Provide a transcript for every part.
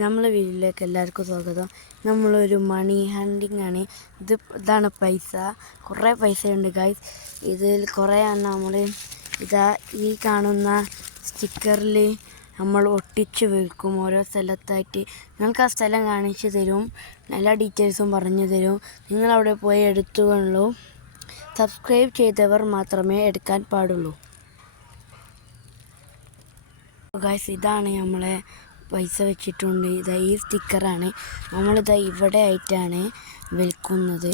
നമ്മളെ വീട്ടിലേക്ക് എല്ലാവർക്കും സ്വാഗതം. നമ്മളൊരു മണി ഹണ്ടിങ് ആണ്. ഇതാണ് പൈസ. കുറേ പൈസയുണ്ട് ഗൈസ്. ഇതിൽ കുറേ നമ്മൾ ഈ കാണുന്ന സ്റ്റിക്കറിൽ നമ്മൾ ഒട്ടിച്ച് വിൽക്കും ഓരോ സ്ഥലത്തായിട്ട്. നിങ്ങൾക്ക് ആ സ്ഥലം കാണിച്ചു തരും, എല്ലാ ഡീറ്റെയിൽസും പറഞ്ഞു തരും. നിങ്ങളവിടെ പോയി എടുത്തുകൊള്ളൂ. സബ്സ്ക്രൈബ് ചെയ്തവർ മാത്രമേ എടുക്കാൻ പാടുള്ളൂ. ഗൈസ്, ഇതാണ് നമ്മളെ പൈസ വെച്ചിട്ടുണ്ട്. ഈ സ്റ്റിക്കറാണ്. ഇവിടെ ആയിട്ടാണ് വിൽക്കുന്നത്.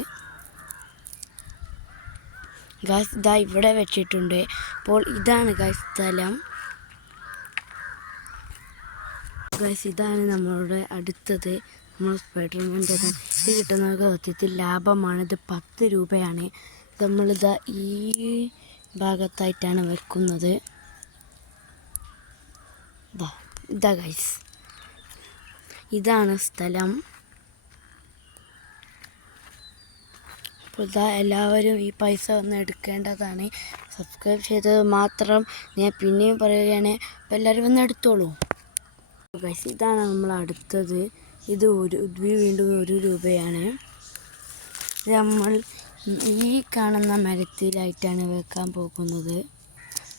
ഗൈസ് ഇവിടെ വെച്ചിട്ടുണ്ട്. അപ്പോൾ ഇതാണ് ഗൈസ് സ്ഥലം. ഗൈസ് ഇതാണ് നമ്മളുടെ അടുത്തത്. നമ്മൾ സ്പൈഡർമാൻ്റെ ഇത് കിട്ടുന്നവർക്ക് സത്യത്തിൽ ലാഭമാണ്. ഇത് 10 രൂപയാണ്. ഈ ഭാഗത്തായിട്ടാണ് വെക്കുന്നത്. ഇതാ ഗൈസ്, ഇതാണ് സ്ഥലം. അപ്പോൾ എല്ലാവരും ഈ പൈസ ഒന്ന് എടുക്കേണ്ടതാണ്. സബ്സ്ക്രൈബ് ചെയ്തത് മാത്രം ഞാൻ പിന്നെയും പറയുകയാണ്. അപ്പോൾ എല്ലാവരും വന്ന് എടുത്തോളൂ ഗൈസ്. ഇതാണ് നമ്മൾ അടുത്തത്. ഇത് വീണ്ടും 1 രൂപയാണ്. ഇത് നമ്മൾ ഈ കാണുന്ന മരത്തിലായിട്ടാണ് വെക്കാൻ പോകുന്നത്.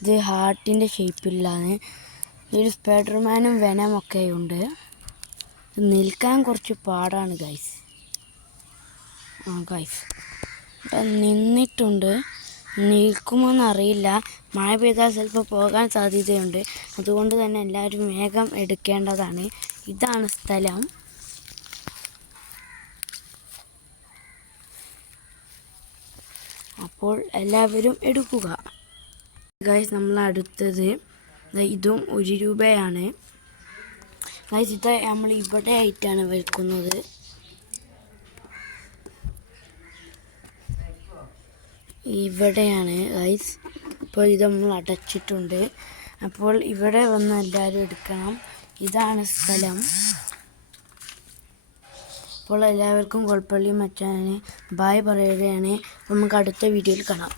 ഇത് ഹാർട്ടിൻ്റെ ഷേപ്പിലാണ്. ഇതിൽ സ്പൈഡർമാനും വെനമൊക്കെ ഉണ്ട്. നിൽക്കാൻ കുറച്ച് പാടാണ് ഗൈസ്. ഗൈസ് നിന്നിട്ടുണ്ട്. നിൽക്കുമോയെന്നറിയില്ല. മഴ പെയ്താൽ ചിലപ്പോൾ പോകാൻ സാധ്യതയുണ്ട്. അതുകൊണ്ട് തന്നെ എല്ലാവരും വേഗം എടുക്കേണ്ടതാണ്. ഇതാണ് സ്ഥലം. അപ്പോൾ എല്ലാവരും എടുക്കുക ഗൈസ്. നമ്മളടുത്തത് ഇതും 1 രൂപയാണ് ഗൈസ്. ഇത് നമ്മൾ ഇവിടെ ആയിട്ടാണ് വെക്കുന്നത്. ഇവിടെയാണ് ഗൈസ്. അപ്പോൾ ഇത് നമ്മൾ അടച്ചിട്ടുണ്ട്. അപ്പോൾ ഇവിടെ വന്ന് എല്ലാവരും എടുക്കണം. ഇതാണ് സ്ഥലം. അപ്പോൾ എല്ലാവർക്കും കോൽപ്പള്ളി മച്ചാനെ ബായ് പറയുകയാണ്. നമുക്ക് അടുത്ത വീഡിയോയിൽ കാണാം.